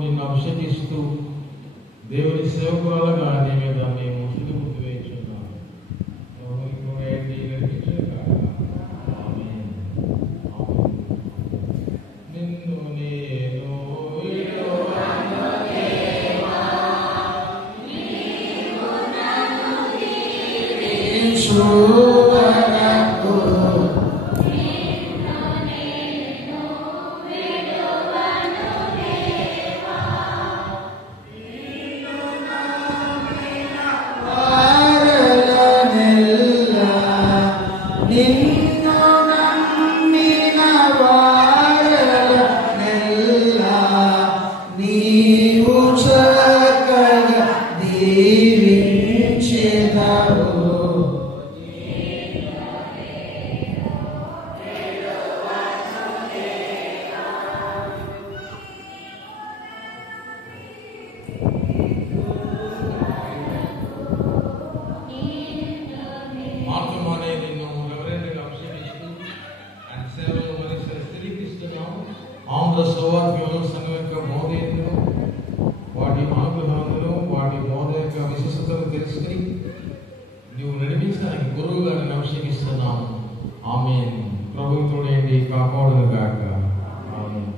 నిన్ను అభిషేకిస్తూ దేవుని సేవకురాలుగా నీ మీద మేము సిలుగుర్తు వేయించున్నాము. నిన్ను నేను ఆంధ్ర సౌవాక్యంలో సంఘం యొక్క మోదయంలో వాటి అనుగ్రహంలో వాటి మోద యొక్క విశిష్టతను తెలుసుకుని నువ్వు నడిపించడానికి గురువుగా నేను అభిషేకిస్తున్నాను. ఆమేన్. ప్రభువు తోడేంటి కాపాడును గాక. ఆమేన్.